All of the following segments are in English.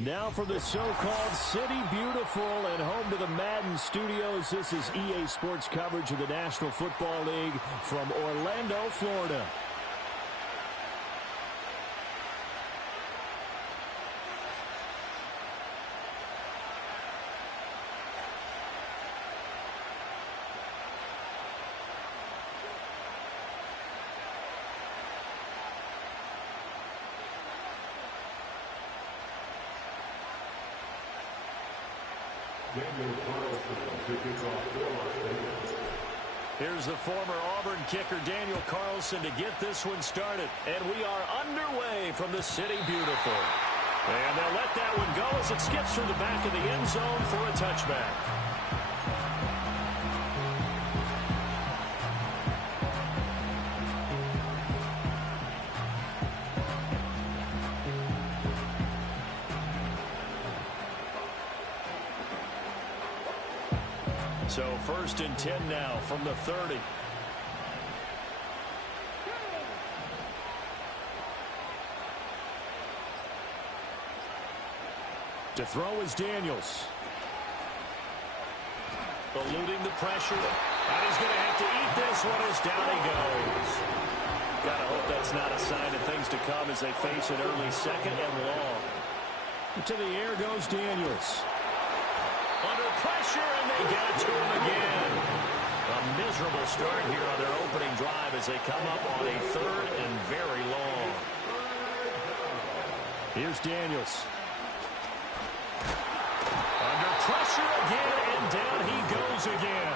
Now for the so-called City Beautiful and home to the Madden Studios. This is EA Sports coverage of the National Football League from Orlando, Florida. Here's the former Auburn kicker, Daniel Carlson, to get this one started. And we are underway from the City Beautiful. And they'll let that one go as it skips through the back of the end zone for a touchback. So 1st and 10 now from the 30. To throw is Daniels. Eluding the pressure. And he's going to have to eat this one as down he goes. Gotta hope that's not a sign of things to come as they face an early 2nd and long. To the air goes Daniels. Under pressure, and they get it to him again. A miserable start here on their opening drive as they come up on a 3rd and very long. Here's Daniels. Under pressure again, and down he goes again.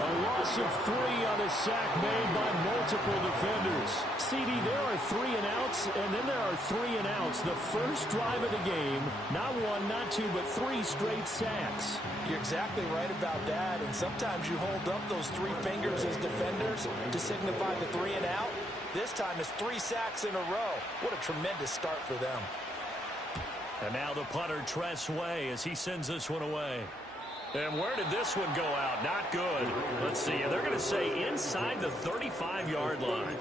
A loss of 3 on a sack made by multiple defenders. CD, there are 3 and outs, and then there are 3 and outs. The first drive of the game, not 1, not 2, but 3 straight sacks. You're exactly right about that, and sometimes you hold up those 3 fingers as defenders to signify the 3 and out. This time it's 3 sacks in a row. What a tremendous start for them. And now the punter, Tress Way, as he sends this one away. And where did this one go out? Not good. Let's see. They're going to say inside the 35-yard line.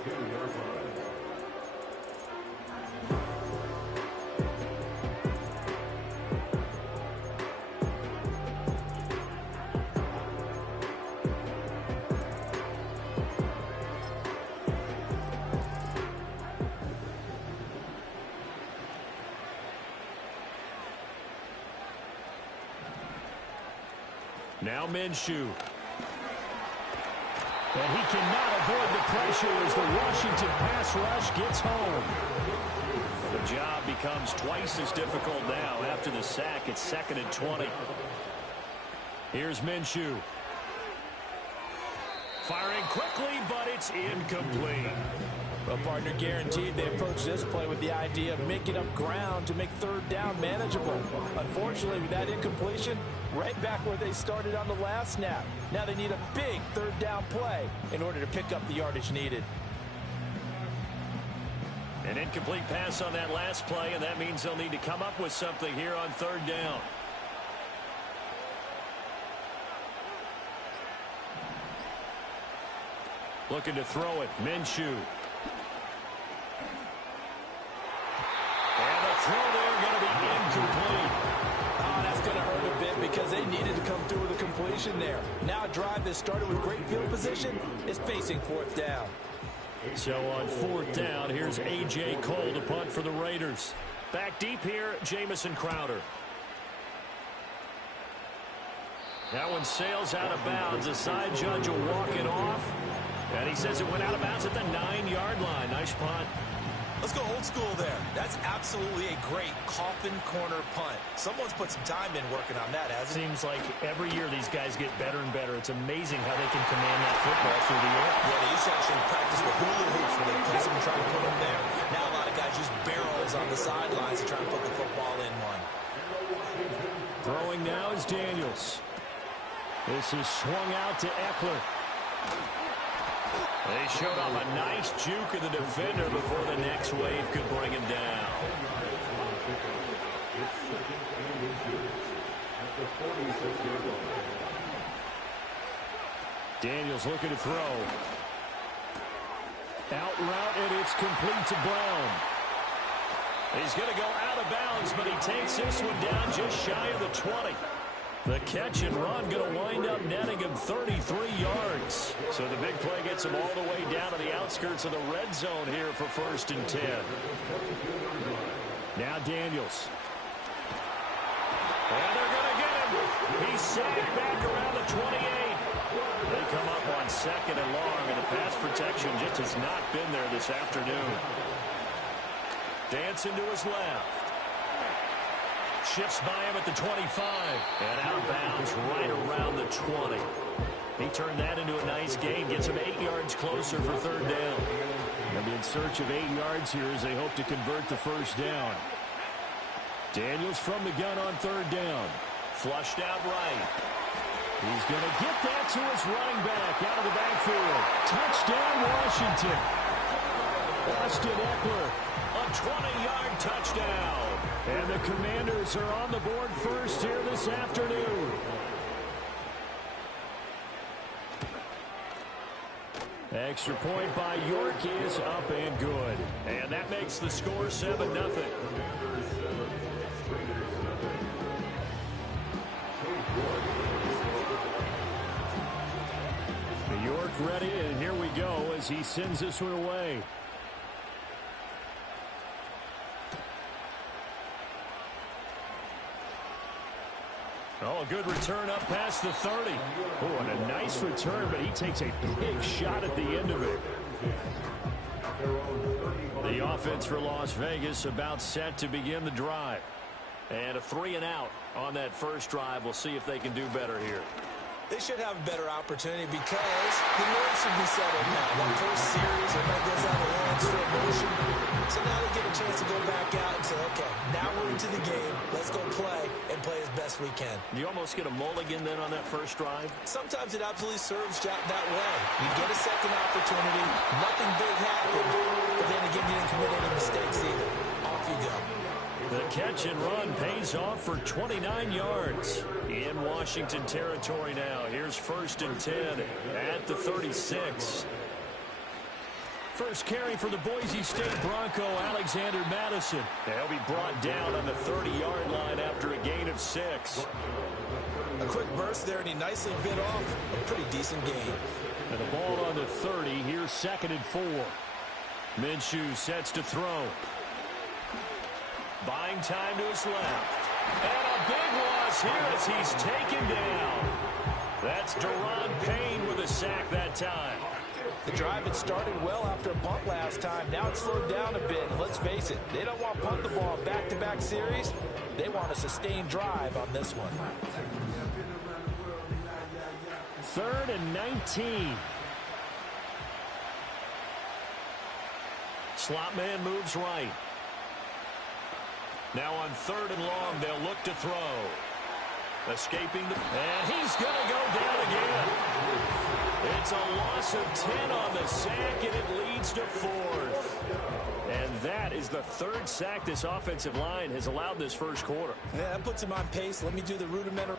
Now Minshew. And he cannot avoid the pressure as the Washington pass rush gets home. The job becomes twice as difficult now after the sack. It's 2nd and 20. Here's Minshew. Firing quickly, but it's incomplete. Well, partner, guaranteed they approach this play with the idea of making up ground to make 3rd down manageable. Unfortunately, with that incompletion, right back where they started on the last snap. Now they need a big 3rd down play in order to pick up the yardage needed. An incomplete pass on that last play, and that means they'll need to come up with something here on 3rd down. Looking to throw it, Minshew. And the throw there going to be incomplete. Oh, that's going to hurt a bit because they needed to come through with a completion there. Now a drive that started with great field position is facing 4th down. So on 4th down, here's A.J. Cole to punt for the Raiders. Back deep here, Jamison Crowder. That one sails out of bounds. The side judge will walk it off. And he says it went out of bounds at the 9-yard line. Nice punt. Let's go old school there. That's absolutely a great coffin corner punt. Someone's put some time in working on that, hasn't it? Seems like every year these guys get better and better. It's amazing how they can command that football through the air. Yeah, they used to actually practice with hula hoops when they place them and try to put them there. Now a lot of guys use barrels on the sidelines to try to put the football in one. Throwing now is Daniels. This is swung out to Eckler. They showed off a nice juke of the defender before the next wave could bring him down. Daniels looking to throw. Out route, and it's complete to Brown. He's going to go out of bounds, but he takes this one down just shy of the 20. The catch and run going to wind up netting him 33 yards. So the big play gets him all the way down to the outskirts of the red zone here for 1st and 10. Now Daniels. And they're going to get him. He's sacked back around the 28. They come up on 2nd and long, and the pass protection just has not been there this afternoon. Dancing to his left. Shifts by him at the 25. And out of bounds right around the 20. He turned that into a nice gain. Gets him 8 yards closer for 3rd down. They'll be in search of 8 yards here as they hope to convert the 1st down. Daniels from the gun on 3rd down. Flushed out right. He's going to get that to his running back out of the backfield. Touchdown, Washington. Austin Eckler, a 20-yard touchdown. And the Commanders are on the board first here this afternoon. Extra point by York is up and good. And that makes the score 7-0. York ready, and here we go as he sends this one away. Oh, a good return up past the 30. Oh, and a nice return, but he takes a big shot at the end of it. The offense for Las Vegas about set to begin the drive. And a 3-and-out on that first drive. We'll see if they can do better here. They should have a better opportunity because the nerves should be settled now. That first series, everybody goes out of lines for emotion. So now they get a chance to go back out and say, okay, now we're into the game. Let's go play and play as best we can. You almost get a mulligan then on that first drive? Sometimes it absolutely serves that way. You get a second opportunity. Nothing big happened. But then again, you didn't commit any mistakes either. Off you go. The catch and run pays off for 29 yards in Washington territory now. Here's 1st and 10 at the 36. First carry for the Boise State Bronco, Alexander Madison. He'll be brought down on the 30-yard line after a gain of 6. A quick burst there, and he nicely bit off a pretty decent gain. And the ball on the 30. Here's 2nd and 4. Minshew sets to throw. Buying time to his left. And a big loss here as he's taken down. That's Deron Payne with a sack that time. The drive had started well after a punt last time. Now it's slowed down a bit. And let's face it, they don't want to punt the ball in back-to-back series. They want a sustained drive on this one. 3rd and 19. Slot man moves right. Now on 3rd and long, they'll look to throw. Escaping the... And he's going to go down again. It's a loss of 10 on the sack, and it leads to 4th. And that is the 3rd sack this offensive line has allowed this first quarter. Yeah, that puts him on pace. Let me do the rudimentary...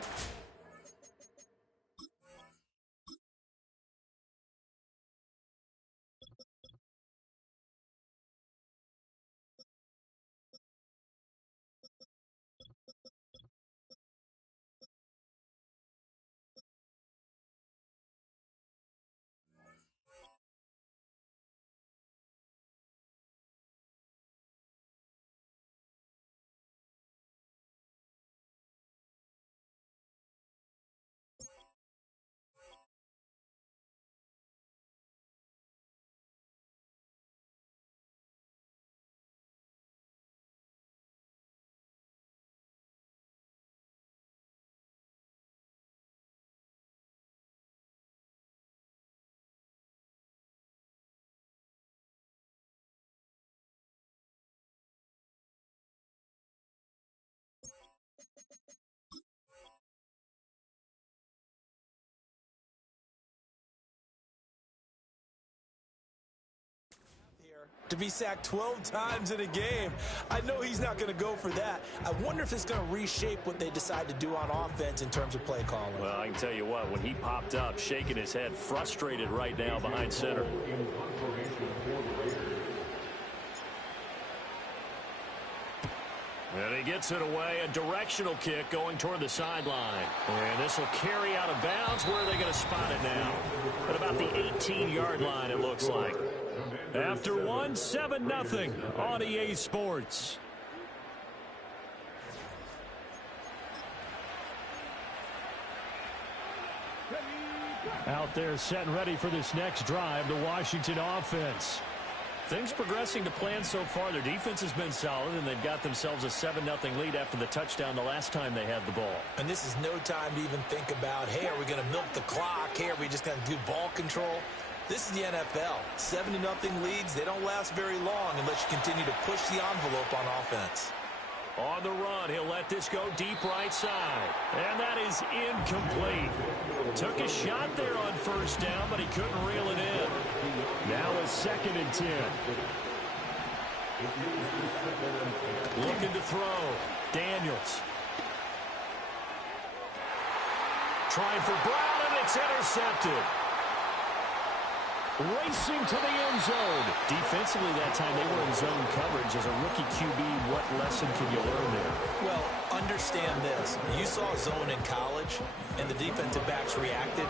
To be sacked 12 times in a game. I know he's not going to go for that. I wonder if it's going to reshape what they decide to do on offense in terms of play calling. Well, I can tell you what, when he popped up, shaking his head, frustrated right now behind center. And he gets it away, a directional kick going toward the sideline. And this will carry out of bounds. Where are they going to spot it now? At about the 18-yard line, it looks like. After one, 7-0 on EA Sports. Out there set and ready for this next drive, the Washington offense. Things progressing to plan so far. Their defense has been solid, and they've got themselves a 7-0 lead after the touchdown the last time they had the ball. And this is no time to even think about, hey, are we going to milk the clock? Hey, are we just going to do ball control? This is the NFL. 7-0 leads, they don't last very long unless you continue to push the envelope on offense. On the run, he'll let this go deep right side. And that is incomplete. Took a shot there on first down, but he couldn't reel it in. Now a 2nd and 10. Looking to throw. Daniels. Trying for Brown, and it's intercepted. Racing to the end zone. Defensively that time, they were in zone coverage. As a rookie QB, what lesson can you learn there? Well, understand this. You saw zone in college, and the defensive backs reacted,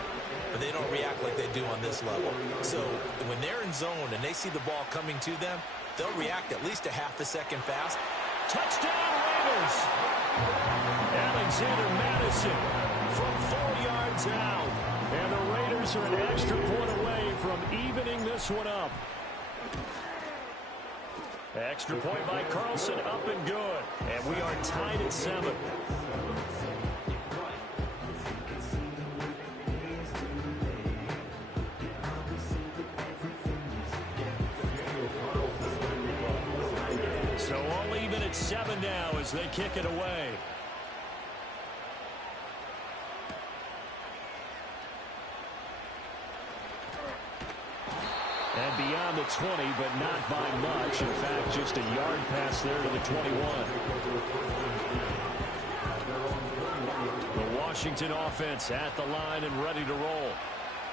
but they don't react like they do on this level. So when they're in zone and they see the ball coming to them, they'll react at least a half a second fast. Touchdown, Raiders! Alexander Madison from 4 yards out. And the Raiders are an extra point away from evening this one up. Extra point by Carlson, up and good. And we are tied at 7. So all even at 7 now as they kick it away. And beyond the 20, but not by much. In fact, just a yard pass there to the 21. The Washington offense at the line and ready to roll.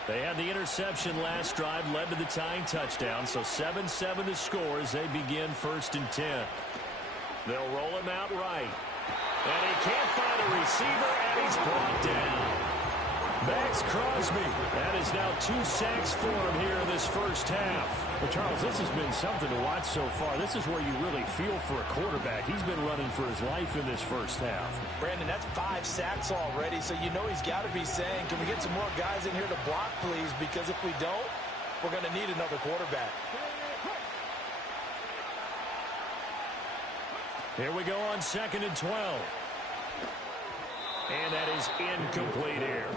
They had the interception last drive, led to the tying touchdown. So 7-7 to score as they begin 1st and 10. They'll roll him out right. And he can't find a receiver, and he's brought down. Max Crosby. That is now 2 sacks for him here in this first half. Well, Charles, this has been something to watch so far. This is where you really feel for a quarterback. He's been running for his life in this first half. Brandon, that's 5 sacks already, so you know he's got to be saying, can we get some more guys in here to block, please? Because if we don't, we're going to need another quarterback. Here we go on 2nd and 12. And that is incomplete here.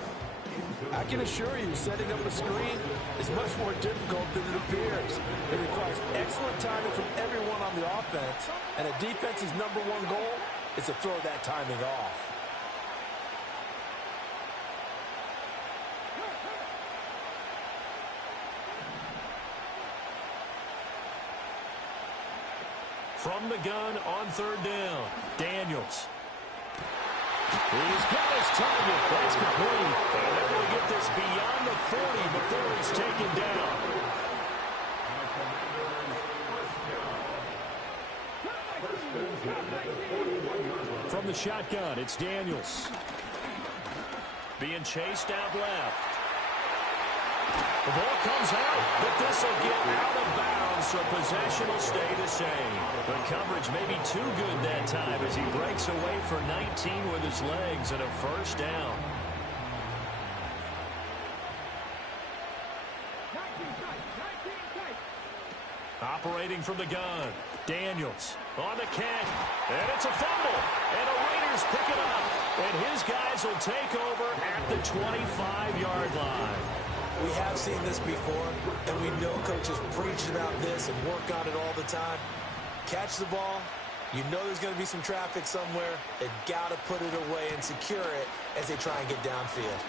I can assure you, setting up a screen is much more difficult than it appears. It requires excellent timing from everyone on the offense, and a defense's #1 goal is to throw that timing off. From the gun on 3rd down, Daniels. He's got his target. That's complete. And they're going to get this beyond the 40 before he's taken down. From the shotgun, it's Daniels. Being chased out left. The ball comes out, but this will get out of bounds, so possession will stay the same. The coverage may be too good that time as he breaks away for 19 with his legs and a 1st down. Operating from the gun, Daniels on the catch, and it's a fumble, and the Raiders pick it up, and his guys will take over at the 25-yard line. We have seen this before, and we know coaches preach about this and work on it all the time. Catch the ball. You know there's going to be some traffic somewhere. They've got to put it away and secure it as they try and get downfield.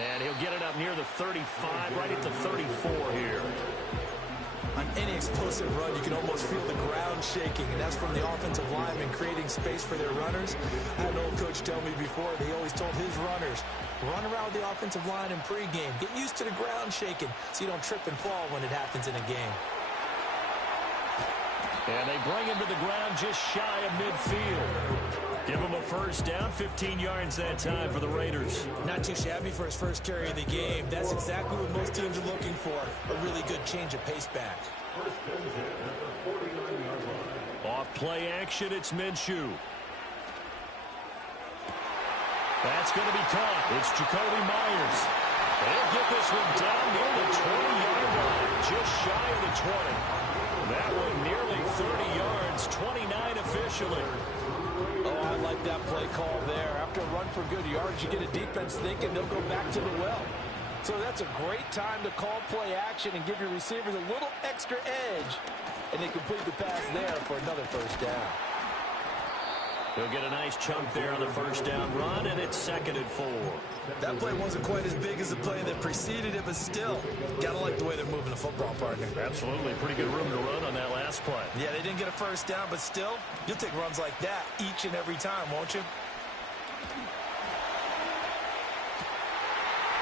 And he'll get it up near the 35, right at the 34 here. On any explosive run, you can almost feel the ground shaking, and that's from the offensive linemen creating space for their runners. I had an old coach tell me before, he always told his runners, run around the offensive line in pregame. Get used to the ground shaking so you don't trip and fall when it happens in a game. And they bring him to the ground just shy of midfield. Give him a first down, 15 yards that time for the Raiders. Not too shabby for his first carry of the game. That's exactly what most teams are looking for, a really good change of pace back. Off play action, it's Minshew. That's going to be caught. It's Jacoby Myers. They'll get this one down near the 20-yard line, just shy of the 20. That one nearly 30 yards, 29 officially. Oh, I like that play call there. After a run for good yards, you get a defense thinking they'll go back to the well. So that's a great time to call play action and give your receivers a little extra edge. And they complete the pass there for another first down. He'll get a nice chunk there on the first down run, and it's 2nd and 4. That play wasn't quite as big as the play that preceded it, but still, gotta like the way they're moving the football, partner. Absolutely. Pretty good room to run on that last play. Yeah, they didn't get a first down, but still, you'll take runs like that each and every time, won't you?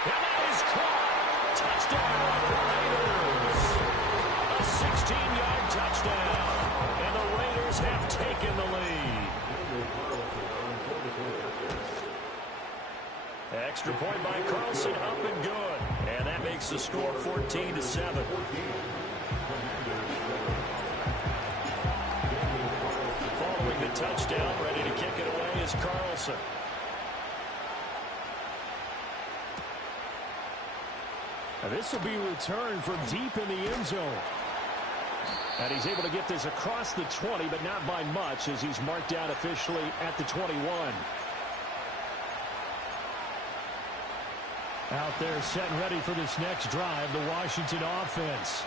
And that is caught. Touchdown, Raiders. A 16-yard touchdown. And the Raiders have taken the lead. Extra point by Carlson, up and good. And that makes the score 14-7. Following the touchdown, ready to kick it away is Carlson. This will be returned from deep in the end zone. And he's able to get this across the 20, but not by much, as he's marked down officially at the 21. Out there set and ready for this next drive, the Washington offense.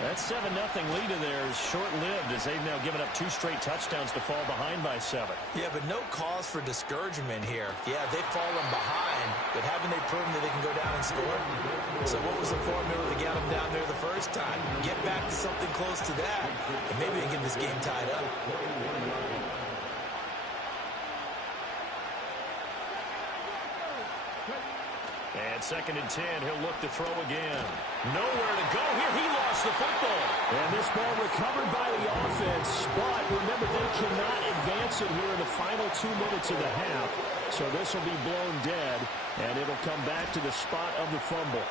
That 7-0 lead of theirs is short-lived, as they've now given up 2 straight touchdowns to fall behind by 7. Yeah, but no cause for discouragement here. Yeah, they've fallen behind, but haven't they proven that they can go down and score? So what was the formula to get them down there the first time? Get back to something close to that, and maybe they get this game tied up. And 2nd and 10, he'll look to throw again. Nowhere to go here. He lost the football. And this ball recovered by the offense. But remember, they cannot advance it here in the final 2 minutes of the half. So this will be blown dead, and it'll come back to the spot of the fumble.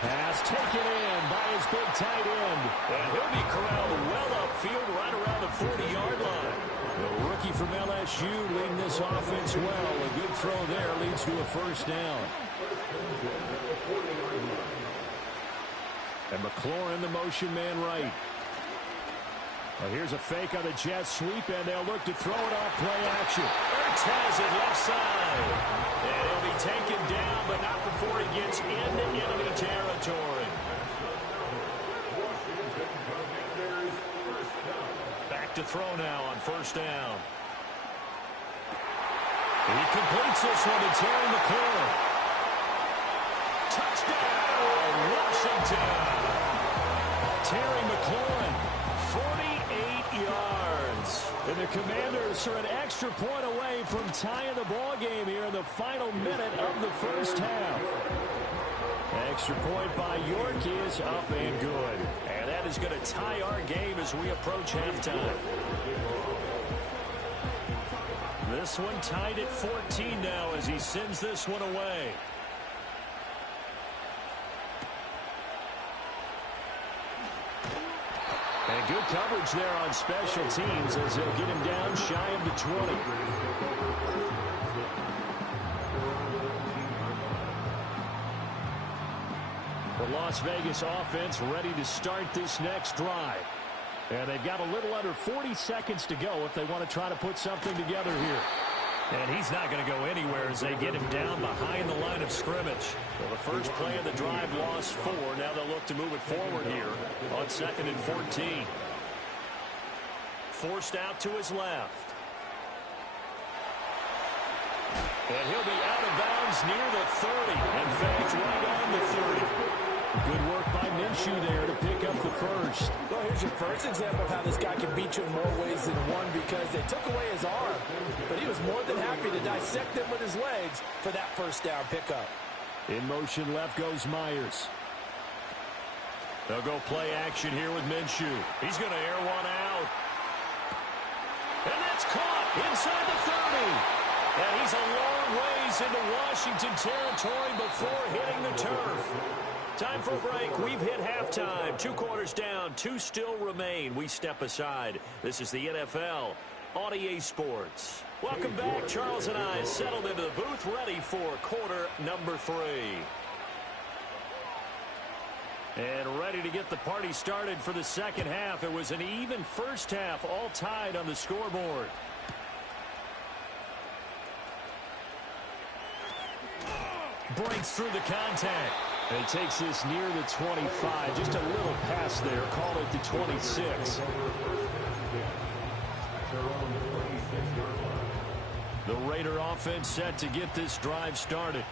Pass taken in by his big tight end. And he'll be corralled well upfield right around the 40-yard line. The rookie from LSU leading this offense well. A good throw there leads to a first down. And McLaurin, the motion man right. Well, here's a fake on the jet sweep, and they'll look to throw it off play action. Ertz has it left side. And he'll be taken down, but not before he gets into enemy territory. Back to throw now on first down. He completes this one to Terry McLaurin. Touchdown, Washington. Terry McLaurin, 48 yards. And the Commanders are an extra point away from tying the ball game here in the final minute of the first half. Extra point by York is up and good. And that is going to tie our game as we approach halftime. This one tied at 14 now as he sends this one away. And good coverage there on special teams as they'll get him down shy of the 20. The Las Vegas offense ready to start this next drive. And they've got a little under 40 seconds to go if they want to try to put something together here. And he's not going to go anywhere as they get him down behind the line of scrimmage. Well, the first play of the drive lost 4. Now they'll look to move it forward here on 2nd and 14. Forced out to his left. And he'll be out of bounds near the 30. In fact, right on the 30. Good work by Minshew there to pick up the first. Well, here's your first example of how this guy can beat you in more ways than one, because they took away his arm, but he was more than happy to dissect them with his legs for that first down pickup. In motion left goes Myers. They'll go play action here with Minshew. He's going to air one out. And that's caught inside the 30. And he's a long ways into Washington territory before hitting the turf. Time for a break. We've hit halftime. 2 quarters down. 2 still remain. We step aside. This is the NFL on EA Sports. Welcome back. Charles and I settled into the booth, ready for quarter number 3. And ready to get the party started for the second half. It was an even first half, all tied on the scoreboard. Breaks through the contact. And he takes this near the 25. Just a little pass there. Call it the 26. The Raider offense set to get this drive started.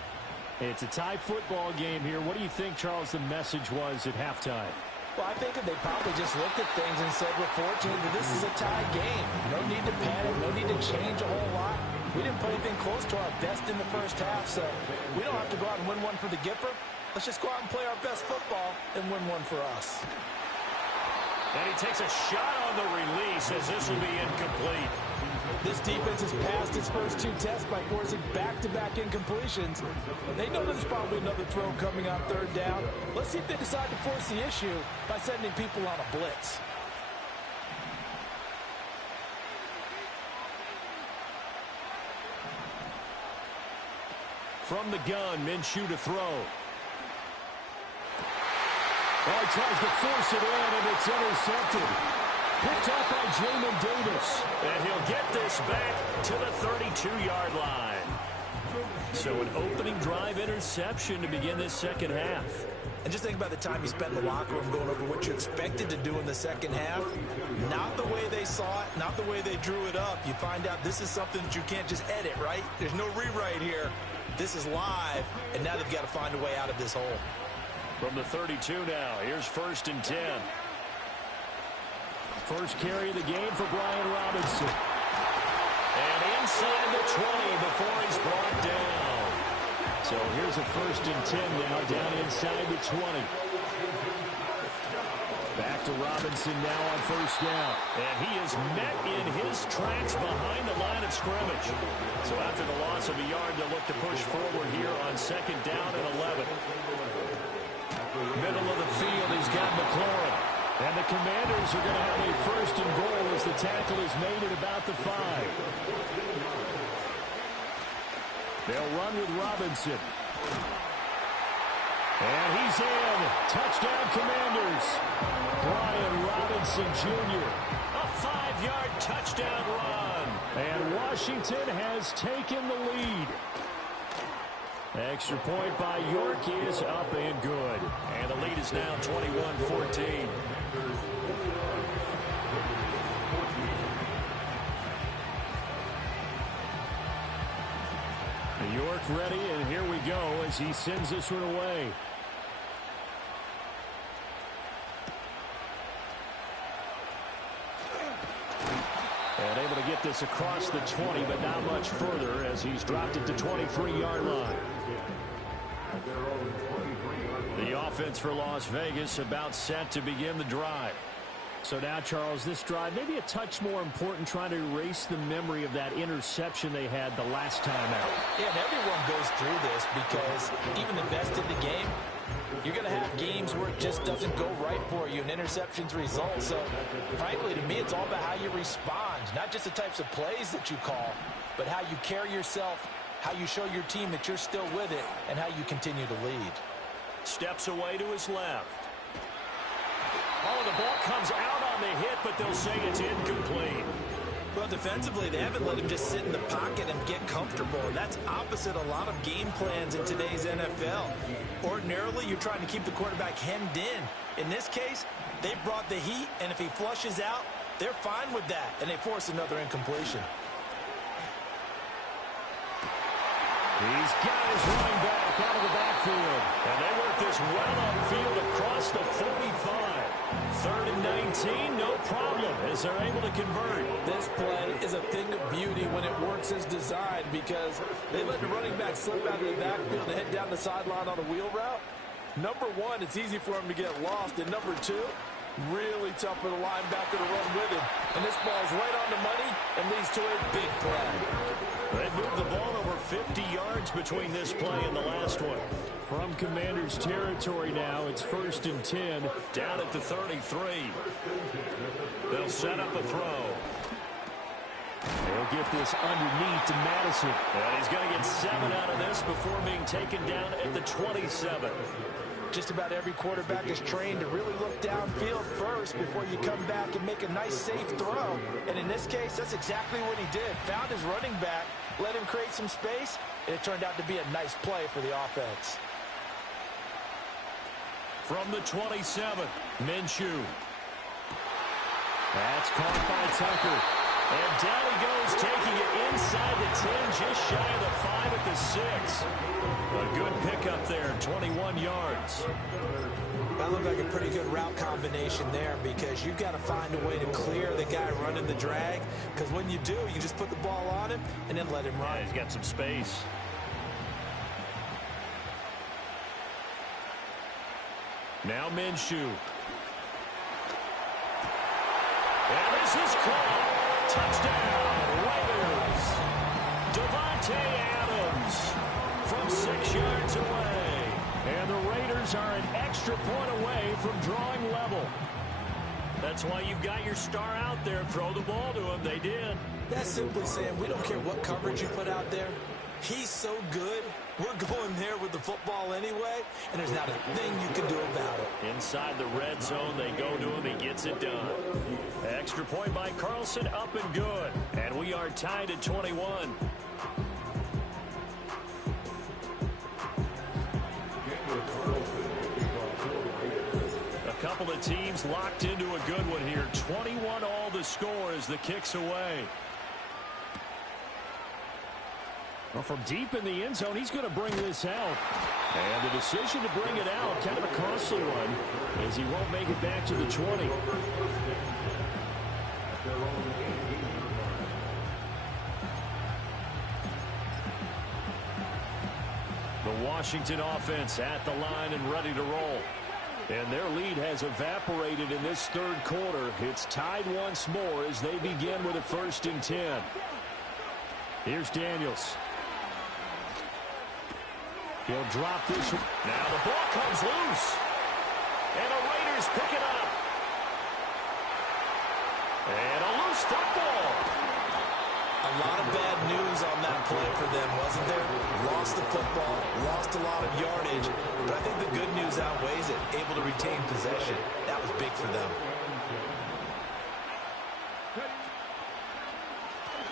It's a tie football game here. What do you think, Charles, the message was at halftime? Well, I think that they probably just looked at things and said, we're fortunate that this is a tie game. No need to panic, no need to change a whole lot. We didn't play anything close to our best in the first half, so we don't have to go out and win one for the Gipper. Let's just go out and play our best football and win one for us. And he takes a shot on the release as this will be incomplete. This defense has passed its first 2 tests by forcing back-to-back incompletions. They know there's probably another throw coming on 3rd down. Let's see if they decide to force the issue by sending people on a blitz. From the gun, Minshew to throw. Oh, he tries to force it in, and it's intercepted. Picked up by Jamin Davis. And he'll get this back to the 32-yard line. So an opening drive interception to begin this second half. And just think about the time you spent in the locker room going over what you expected to do in the second half. Not the way they saw it, not the way they drew it up. You find out this is something that you can't just edit, right? There's no rewrite here. This is live, and now they've got to find a way out of this hole. From the 32 now, here's 1st and 10. First carry of the game for Brian Robinson. And inside the 20 before he's brought down. So here's a 1st and 10 now, down inside the 20. Back to Robinson now on 1st down. And he is met in his tracks behind the line of scrimmage. So after the loss of a yard, they'll look to push forward here on 2nd down and 11. Middle of the field, he's got McLaurin. And the Commanders are going to have a 1st and goal as the tackle is made at about the 5. They'll run with Robinson. And he's in. Touchdown, Commanders. Brian Robinson Jr. A 5-yard touchdown run. And Washington has taken the lead. Extra point by York is up and good. And the lead is now 21-14. York ready, and here we go as he sends this one away. And able to get this across the 20, but not much further as he's dropped it to 23-yard line. The offense for Las Vegas about set to begin the drive. So now, Charles, this drive maybe a touch more important, trying to erase the memory of that interception they had the last time out. Yeah, and everyone goes through this because even the best in the game, you're going to have games where it just doesn't go right for you and interceptions result. So, frankly, to me, it's all about how you respond, not just the types of plays that you call, but how you carry yourself, how you show your team that you're still with it, and how you continue to lead. Steps away to his left. Oh, the ball comes out on the hit, but they'll say it's incomplete. Well, defensively, they haven't let him just sit in the pocket and get comfortable. And that's opposite a lot of game plans in today's NFL. Ordinarily, you're trying to keep the quarterback hemmed in. In this case, they brought the heat, and if he flushes out, they're fine with that, and they force another incompletion. He's got his running back out of the backfield. And they work this well upfield across the 45. 3rd and 19, no problem, as they're able to convert. This play is a thing of beauty when it works as designed because they let the running back slip out of the backfield and head down the sideline on a wheel route. Number one, it's easy for him to get lost. And number two, really tough for the linebacker to run with him. And this ball's right on the money and leads to a big play. They moved the ball over 50 yards between this play and the last one. From Commanders territory now, it's 1st and 10, down at the 33. They'll set up a throw. They'll get this underneath to Madison. And he's going to get 7 out of this before being taken down at the 27. Just about every quarterback is trained to really look downfield first before you come back and make a nice, safe throw. And in this case, that's exactly what he did. Found his running back, let him create some space, and it turned out to be a nice play for the offense. From the 27, Minshew. That's caught by Tucker. And down he goes, taking it inside the 10, just shy of the 5 at the 6. A good pickup there, 21 yards. That looked like a pretty good route combination there because you've got to find a way to clear the guy running the drag. Because when you do, you just put the ball on him and then let him run. Yeah, he's got some space. Now Minshew. And this is caught. Touchdown, Raiders. Devontae Adams from 6 yards away. And the Raiders are an extra point away from drawing level. That's why you've got your star out there. Throw the ball to him. They did. That's simply saying we don't care what coverage you put out there. He's so good. We're going there with the football anyway, and there's not a thing you can do about it. Inside the red zone, they go to him. He gets it done. Extra point by Carlson, up and good. And we are tied at 21. A couple of teams locked into a good one here. 21 all the score as the kick's away. Well, from deep in the end zone, he's going to bring this out. And the decision to bring it out, kind of a costly one, as he won't make it back to the 20. The Washington offense at the line and ready to roll. And their lead has evaporated in this third quarter. It's tied once more as they begin with a 1st and 10. Here's Daniels. He'll drop this. Now the ball comes loose. And the Raiders pick it up. And a loose football. A lot of bad news on that play for them, wasn't there? Lost the football, lost a lot of yardage. But I think the good news outweighs it. Able to retain possession. That was big for them.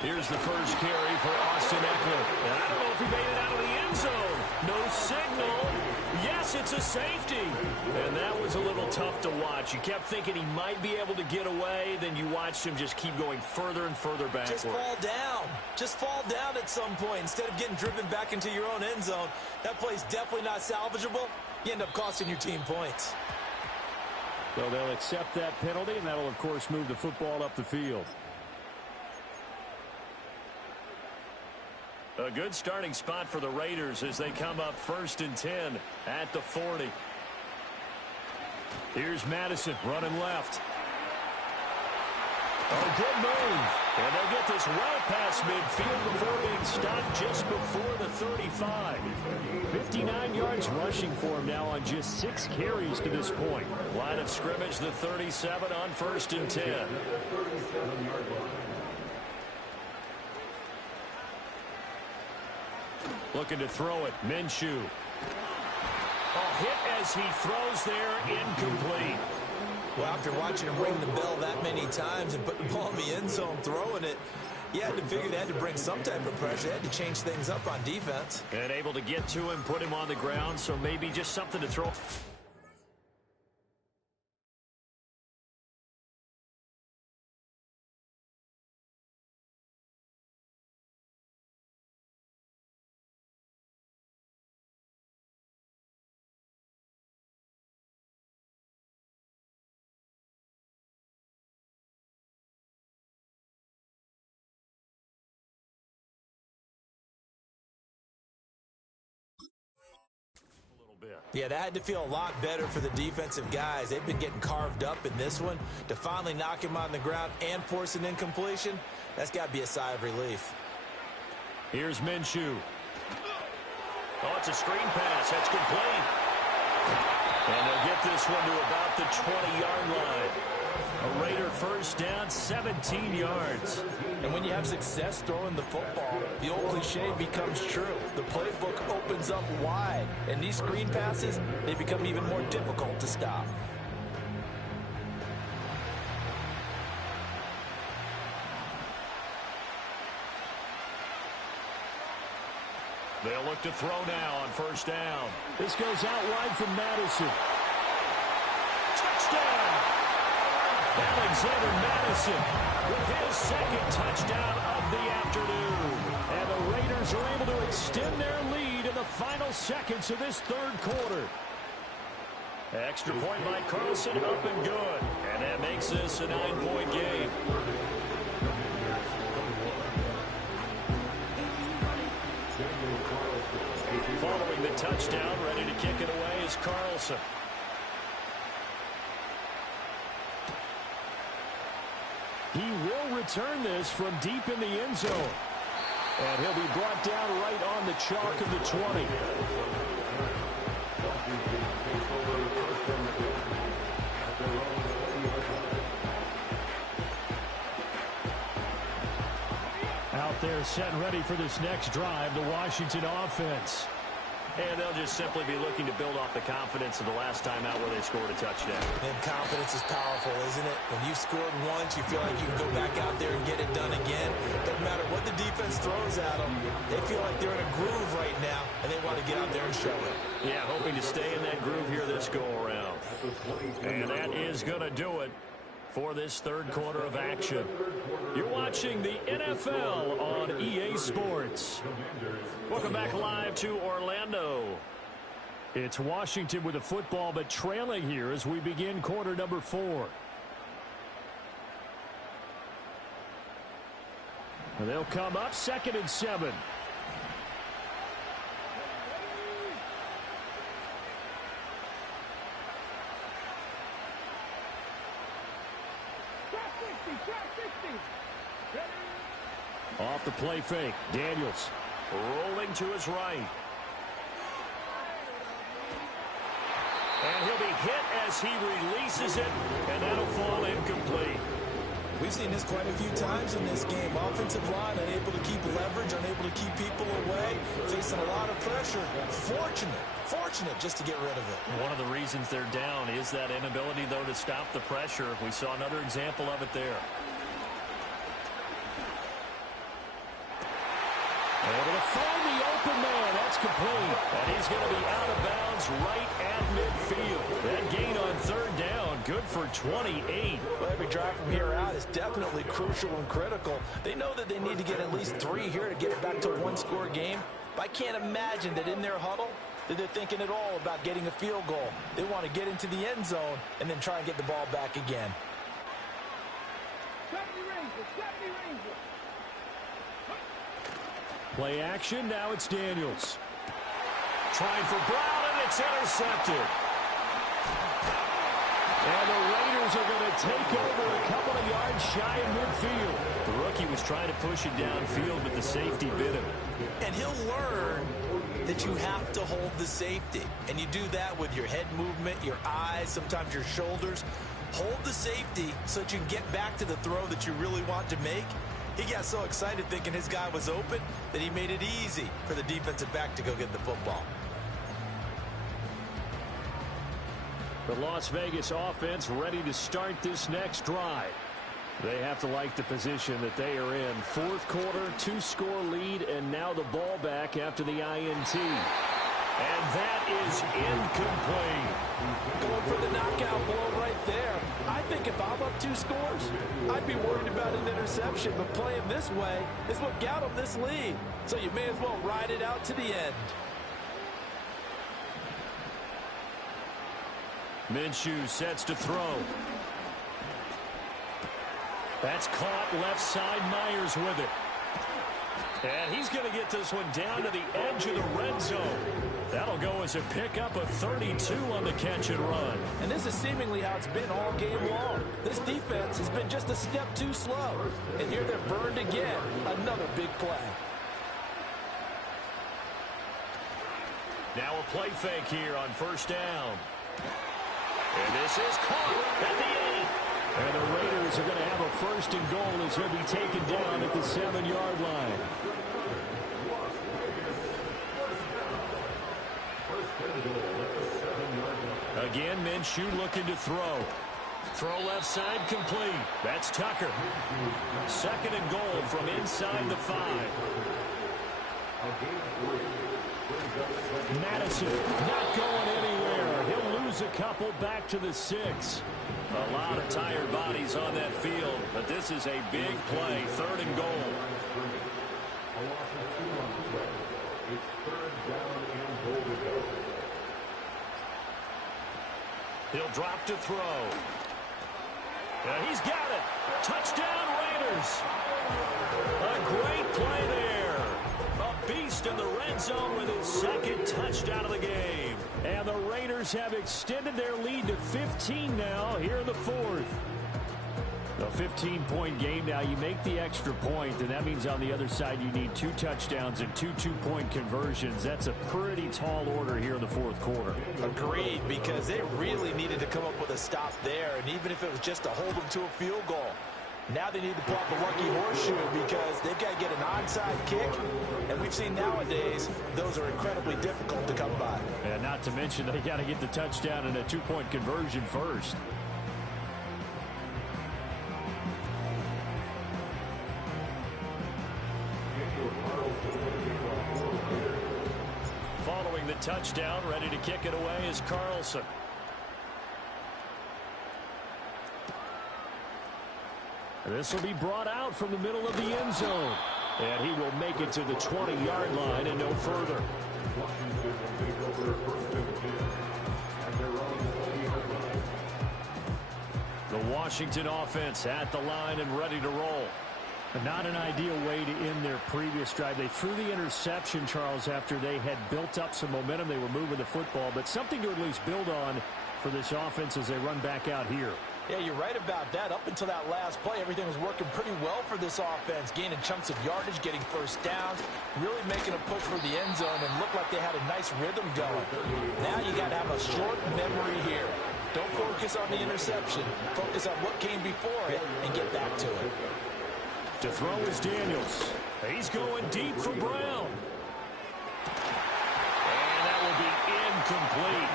Here's the first carry for Austin Eckler. And I don't know if he made it out of the end zone. No signal. Yes, it's a safety. And that was a little tough to watch. You kept thinking he might be able to get away. Then you watched him just keep going further and further backward. Just fall down. Just fall down at some point. Instead of getting driven back into your own end zone, that play's definitely not salvageable. You end up costing your team points. Well, they'll accept that penalty, and that'll, of course, move the football up the field. A good starting spot for the Raiders as they come up 1st and 10 at the 40. Here's Madison running left. Oh, good move. And they'll get this well past midfield before being stopped just before the 35. 59 yards rushing for him now on just 6 carries to this point. Line of scrimmage, the 37 on 1st and 10. Looking to throw it. Minshew. A hit as he throws there, incomplete. Well, after watching him ring the bell that many times and put the ball in the end zone, throwing it, you had to figure they had to bring some type of pressure. They had to change things up on defense. And able to get to him, put him on the ground, so maybe just something to throw. Yeah, that had to feel a lot better for the defensive guys. They've been getting carved up in this one. To finally knock him on the ground and force an incompletion, that's got to be a sigh of relief. Here's Minshew. Oh, it's a screen pass. That's complete. And they'll get this one to about the 20-yard line. A Raider first down, 17 yards. And when you have success throwing the football, the old cliche becomes true. The playbook opens up wide. And these screen passes, they become even more difficult to stop. They'll look to throw now on first down. This goes out wide from Madison. Touchdown! Alexander Madison with his second touchdown of the afternoon. And the Raiders are able to extend their lead in the final seconds of this third quarter. Extra point by Carlson, up and good. And that makes this a 9-point game. Following the touchdown, ready to kick it away is Carlson. He will return this from deep in the end zone. And he'll be brought down right on the chalk of the 20. Out there set and ready for this next drive, the Washington offense. And they'll just simply be looking to build off the confidence of the last time out where they scored a touchdown. And confidence is powerful, isn't it? When you've scored once, you feel like you can go back out there and get it done again. Doesn't matter what the defense throws at them. They feel like they're in a groove right now, and they want to get out there and show it. Yeah, hoping to stay in that groove here this go-around. And that is going to do it for this third quarter of action. You're watching the NFL on EA Sports. Welcome back live to Orlando. It's Washington with the football, but trailing here as we begin quarter number 4. And they'll come up 2nd and 7. Off the play fake, Daniels rolling to his right. And he'll be hit as he releases it, and that'll fall incomplete. We've seen this quite a few times in this game. Offensive line unable to keep leverage, unable to keep people away, facing a lot of pressure. Fortunate just to get rid of it. One of the reasons they're down is that inability, though, to stop the pressure. We saw another example of it there. Able to find the open man. That's complete. And he's going to be out of bounds right at midfield. That gain on third down, good for 28. Well, every drive from here out is definitely crucial and critical. They know that they need to get at least 3 here to get it back to a one-score game. But I can't imagine that in their huddle that they're thinking at all about getting a field goal. They want to get into the end zone and then try and get the ball back again. Play action, now it's Daniels. Trying for Brown, and it's intercepted. And the Raiders are going to take over a couple of yards shy of midfield. The rookie was trying to push it downfield, but the safety bit him. And he'll learn that you have to hold the safety. And you do that with your head movement, your eyes, sometimes your shoulders. Hold the safety so that you can get back to the throw that you really want to make. He got so excited thinking his guy was open that he made it easy for the defensive back to go get the football. The Las Vegas offense ready to start this next drive. They have to like the position that they are in. Fourth quarter, 2-score lead, and now the ball back after the INT. And that is incomplete. Going for the knockout blow right there. I think if I'm up 2 scores, I'd be worried about an interception. But playing this way is what got them this lead. So you may as well ride it out to the end. Minshew sets to throw. That's caught left side. Myers with it. And he's going to get this one down to the edge of the red zone. That'll go as a pickup of 32 on the catch and run. And this is seemingly how it's been all game long. This defense has been just a step too slow. And here they're burned again. Another big play. Now a play fake here on first down. And this is caught at the 8. And the Raiders are going to have a first and goal as he'll be taken down at the 7-yard line. Again, Minshew looking to throw. Throw left side complete. That's Tucker. Second and goal from inside the 5. Madison not going anywhere. He'll lose a couple back to the 6. A lot of tired bodies on that field, but this is a big play. Third and goal. He'll drop to throw. He's got it. Touchdown, Raiders. A great play there. A beast in the red zone with his second touchdown of the game. And the Raiders have extended their lead to 15 now here in the 4th. A 15-point game now. You make the extra point, and that means on the other side you need 2 touchdowns and 2 two-point conversions. That's a pretty tall order here in the 4th quarter. Agreed, because they really needed to come up with a stop there, and even if it was just to hold them to a field goal. Now they need to pull out the lucky horseshoe because they've got to get an onside kick, and we've seen nowadays those are incredibly difficult to come by. And not to mention they got to get the touchdown and a 2-point conversion first. Following the touchdown, ready to kick it away is Carlson. This will be brought out from the middle of the end zone. And he will make it to the 20-yard line and no further. The Washington offense at the line and ready to roll. Not an ideal way to end their previous drive. They threw the interception, Charles, after they had built up some momentum. They were moving the football, but something to at least build on for this offense as they run back out here. Yeah, you're right about that. Up until that last play, everything was working pretty well for this offense, gaining chunks of yardage, getting first downs, really making a push for the end zone, and looked like they had a nice rhythm going. Now you got to have a short memory here. Don't focus on the interception. Focus on what came before it and get back to it. To throw is Daniels. He's going deep for Brown. And that will be incomplete.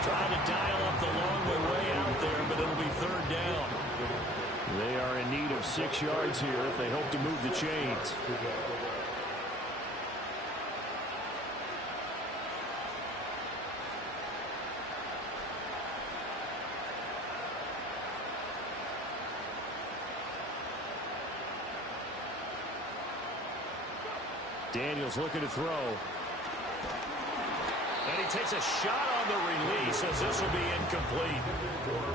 Trying to dial up the long way out there, but it'll be third down. They are in need of 6 yards here if they hope to move the chains. Daniels looking to throw. And he takes a shot on the release as this will be incomplete.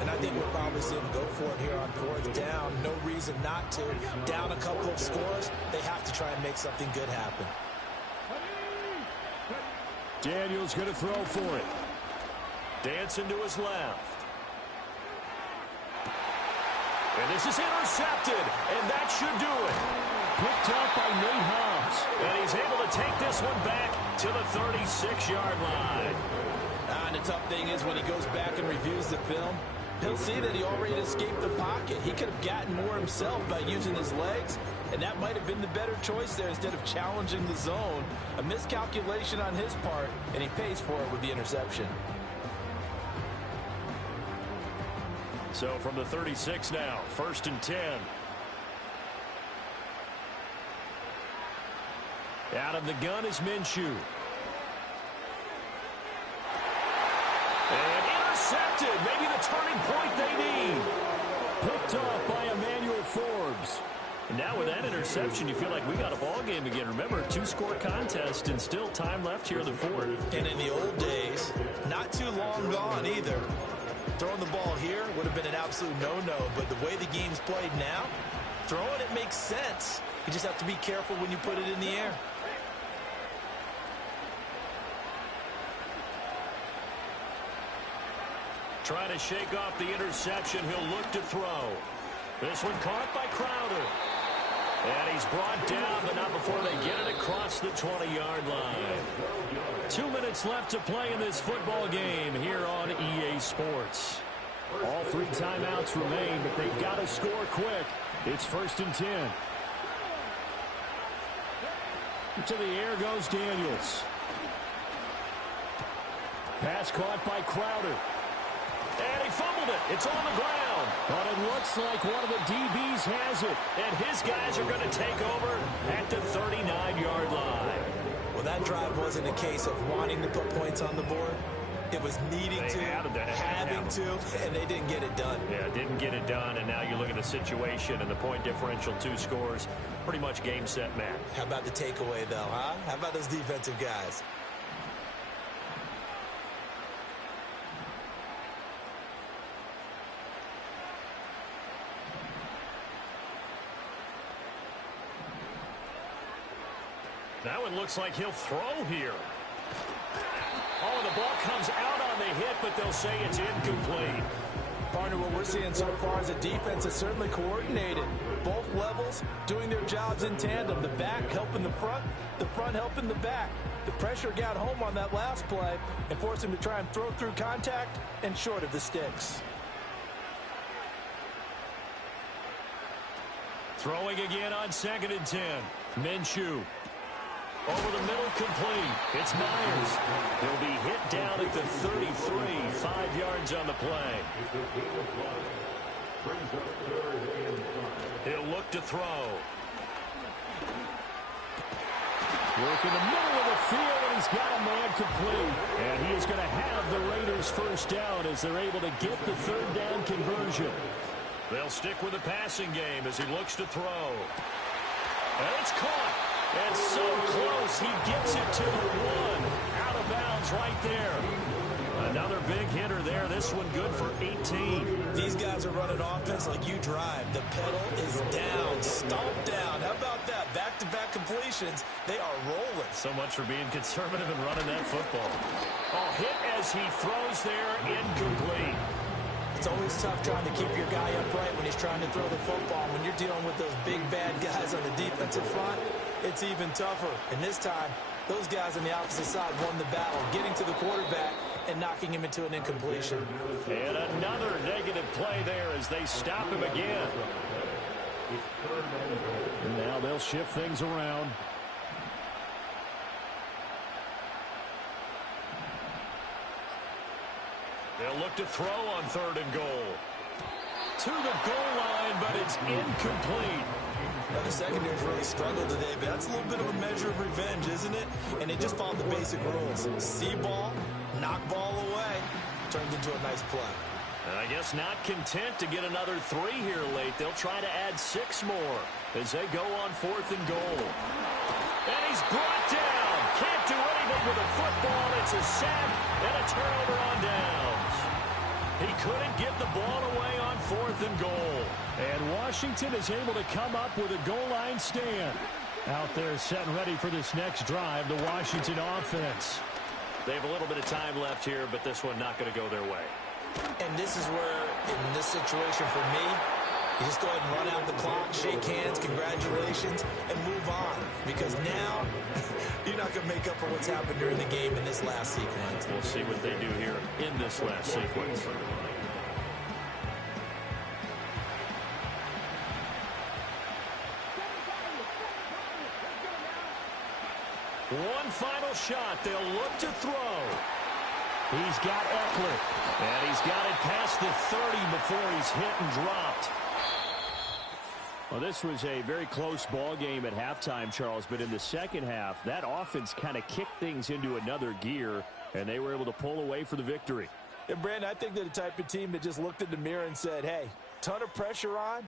And I think we'll probably see him go for it here on 4th down. No reason not to. Down a couple of scores, they have to try and make something good happen. Daniels going to throw for it. Dancing to his left. And this is intercepted, and that should do it. Picked up by Nate Hobbs. And he's able to take this one back to the 36-yard line. And the tough thing is when he goes back and reviews the film, he'll see that he already escaped the pocket. He could have gotten more himself by using his legs, and that might have been the better choice there instead of challenging the zone. A miscalculation on his part, and he pays for it with the interception. So from the 36 now, 1st and 10. Out of the gun is Minshew. And intercepted. Maybe the turning point they need. Picked off by Emmanuel Forbes. And now with that interception, you feel like we got a ball game again. Remember, 2-score contest and still time left here in the 4th. And in the old days, not too long gone either. Throwing the ball here would have been an absolute no-no, but the way the game's played now, throwing it makes sense. You just have to be careful when you put it in the air. Trying to shake off the interception. He'll look to throw. This one caught by Crowder. And he's brought down, but not before they get it across the 20-yard line. 2 minutes left to play in this football game here on EA Sports. All 3 timeouts remain, but they've got to score quick. It's 1st and 10. To the air goes Daniels. Pass caught by Crowder. And he fumbled it. It's on the ground. But it looks like one of the DBs has it. And his guys are going to take over at the 39-yard line. Well, that drive wasn't a case of wanting to put points on the board. It was needing to, having to, and they didn't get it done. Yeah, didn't get it done, and now you look at the situation and the point differential, 2 scores, pretty much game, set, match. How about the takeaway, though, huh? How about those defensive guys? That one looks like he'll throw here. Oh, the ball comes out on the hit, but they'll say it's incomplete. Partner, what we're seeing so far is a defense is certainly coordinated. Both levels doing their jobs in tandem. The back helping the front helping the back. The pressure got home on that last play and forced him to try and throw through contact and short of the sticks. Throwing again on 2nd and 10. Minshew. Over the middle, complete. It's Myers. He'll be hit down at the 33, 5 yards on the play. He'll look to throw. Work in the middle of the field, and he's got a man complete. And he is going to have the Raiders first down as they're able to get the 3rd down conversion. They'll stick with the passing game as he looks to throw. And it's caught. And so close, he gets it to the 1. Out of bounds right there. Another big hitter there. This one good for 18. These guys are running offense like you drive. The pedal is down, stomped down. How about that? Back-to-back completions. They are rolling. So much for being conservative and running that football. Oh, hit as he throws there, incomplete. It's always tough trying to keep your guy upright when he's trying to throw the football. When you're dealing with those big, bad guys on the defensive front, it's even tougher. And this time, those guys on the opposite side won the battle, getting to the quarterback and knocking him into an incompletion. And another negative play there as they stop him again. And now they'll shift things around. They'll look to throw on 3rd and goal. To the goal line, but it's incomplete. Now, the secondary's really struggled today, but that's a little bit of a measure of revenge, isn't it? And they just followed the basic rules. See ball, knock ball away. Turns into a nice play. And I guess not content to get another 3 here late. They'll try to add 6 more as they go on 4th and goal. And he's brought down. Can't do anything with a football. It's a sack and a turnover on downs. He couldn't get the ball away on 4th and goal. And Washington is able to come up with a goal line stand. Out there set and ready for this next drive, the Washington offense. They have a little bit of time left here, but this one not going to go their way. And this is where, in this situation for me, you just go ahead and run out the clock, shake hands, congratulations, and move on. Because now, you're not going to make up for what's happened during the game in this last sequence. We'll see what they do here in this last sequence. One final shot. They'll look to throw. He's got Eckler. And he's got it past the 30 before he's hit and dropped. Well, this was a very close ball game at halftime, Charles, but in the second half, that offense kind of kicked things into another gear, and they were able to pull away for the victory. And, Brandon, I think they're the type of team that just looked in the mirror and said, hey, ton of pressure on.